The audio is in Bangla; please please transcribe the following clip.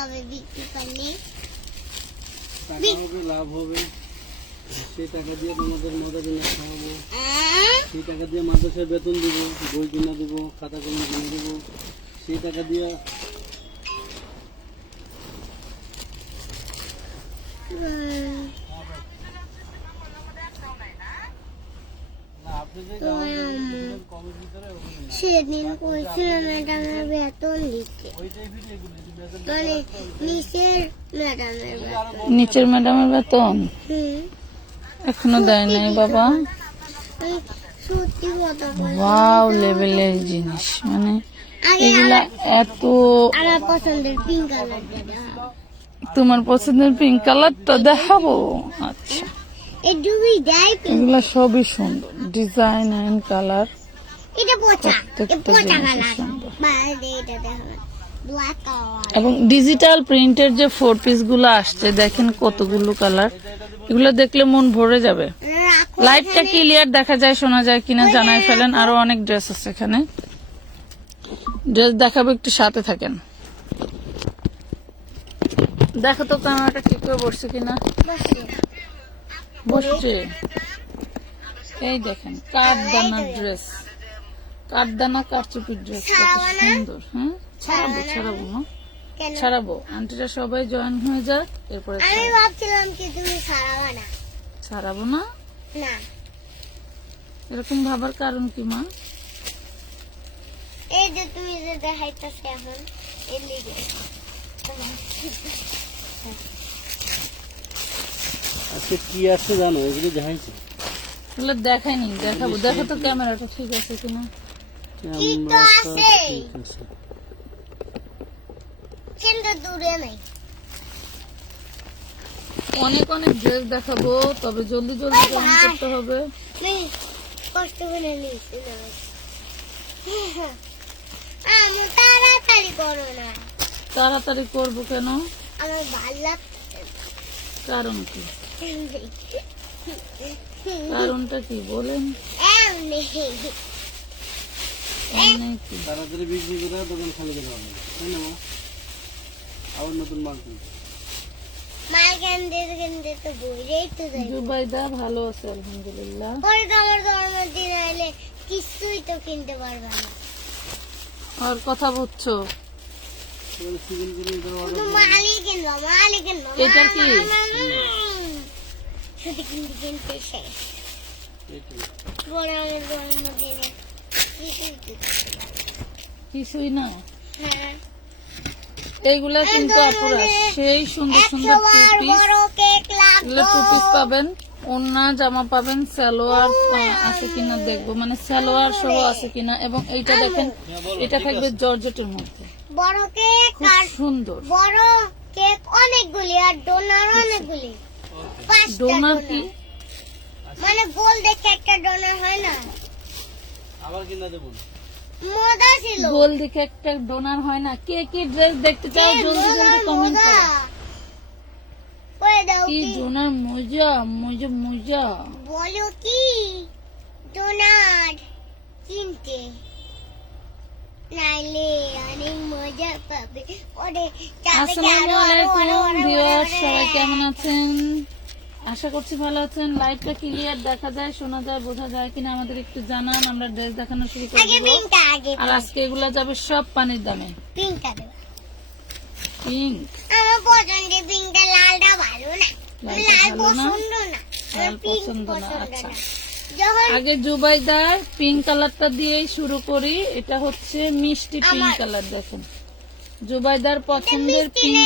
হবে বিক্রি করলে। টাকা লাভ হবে। সেই টাকা দিয়ে তোমাদের মজা কিনে খাওয়াবো সেই টাকা দিয়ে মাদ্রাসায় বেতন দিব বই কিনা দিব খাতা কলম কিনে দিব। সেই টাকা দিয়ে উম, না, আপনি যে জামা কমের ভিতরে ওগুলো না। সেদিন কইছিল ম্যাডামের বেতন দিতে। মানে নিচের ম্যাডামের বেতন। নিচের ম্যাডামের বেতন? এখনও দেয় নাই বাবা। বলি ওয়াও লেভেলের জিনিস। মানে এগুলা এত আমার পছন্দের পিঙ্ক দেখাও। তোমার পছন্দের পিঙ্ক কালারটা দেখাবো? আচ্ছা। এগুলা সবই সুন্দর। ডিজাইন এন্ড কালার এবং ডিজিটাল প্রিন্টের যে ফোর পিসগুলো আসছে দেখেন কতগুলো কালার। এগুলো দেখলে মন ভরে যাবে। লাইটটা ক্লিয়ার দেখা যায় শোনা যায় কিনা জানাই ফেলেন। আরও অনেক ড্রেস আছে এখানে। ড্রেস দেখাবো একটু সাথে থাকেন। দেখো তো ক্যামেরাটা ঠিক করে বসছে কিনা। বসে বসছে। এই দেখেন কাঠদানা ড্রেস কাঠদানা কারচুপির ড্রেস কত সুন্দর হ্যাঁ? ছাড়াবো ছাড়াবো না। কেন? ছাড়াবো। আন্টিরা সবাই জয়েন হয়ে যাক এরপরে আমি ছাড়াবো। ভাবছিলাম কি তুমি ছাড়াবে না। ছাড়াবো না? না। এরকম ভাবার কারণ কি মা? এই যে তুমি যে দেখাইতেছে এখন এর লিগে। আজকে কি আছে জানো? এগুলো দেখাইছে। দেখাইনি দেখাবো। দেখো তো ক্যামেরাটা ঠিক আছে কিনা? অনেক অনেক ড্রেস দেখাবো তবে জলদি জলদি। করতে হবে। কষ্ট করে নিয়েছি তাড়াতাড়ি করো না। তাড়াতাড়ি করব কেন? আমার ভালো কারণ কি? কারণটা কি বলেন? তাড়াতাড়ি বিক্রি করে দোকান খালি করে হবে তাই না মা? আবার নতুন মাল কিনতে জুবাইদা ভালো আছে আলহামদুলিল্লাহ। পরে তো আমার জন্মদিন আইলে কিছুই তো কিনতে পারবে না। আর কথা বুঝছ? এটা কি? শুধু কিনতে কিনতে শেষ। আমার জন্মদিনে কিছুই না। হ্যাঁ। এইগুলা কিন্তু আপুরা সেই সুন্দর সুন্দর এগুলো টু পিস পাবেন ওন্না জামা পাবেন সালোয়ার আছে কিনা দেখব। মানে সালোয়ার সহ আছে কিনা। এবং এইটা দেখেন এটা থাকবে জর্জেটের মধ্যে। বড় কেক আর সুন্দর। বড় কেক অনেকগুলি আর ডোনার অনেকগুলি। ডোনার ডোনার। কি? মানে গোল দেখে একটা ডোনার হয় না? আবার কিনা দেবো মজা ছিল। গোল দিকে একটা ডোনার হয় না। কে কি ড্রেস দেখতে চাও জলদি কমেন্ট করো। কই দাও কি ডোনার মজা? মজা মজা। বলো কি? ডোনার কিনতে। নাইলে অনেক মজা পাবে। ওরে আসসালামু আলাইকুম আরও আরও ভিউয়ার আরও সবাই কেমন আছেন? আশা করছি ভালো আছেন। লাইটটা ক্লিয়ার দেখা যায় শোনা যায় বোঝা যায় কিনা আমাদের একটু জানান আমরা ড্রেস দেখানো শুরু করে দিব। আর আজকে এগুলা যাবে সব পানির দামে। পিঙ্ক আমার পছন্দের পিঙ্কটা লালটা ভালো না। লাল পছন্দ না। লাল পিঙ্ক পছন্দ না, আচ্ছা। আগে জুবাইদার পিঙ্ক কালারটা দিয়েই শুরু করি এটা হচ্ছে মিষ্টি পিঙ্ক কালার দেখুন। জুবাইদার পছন্দের পিঙ্ক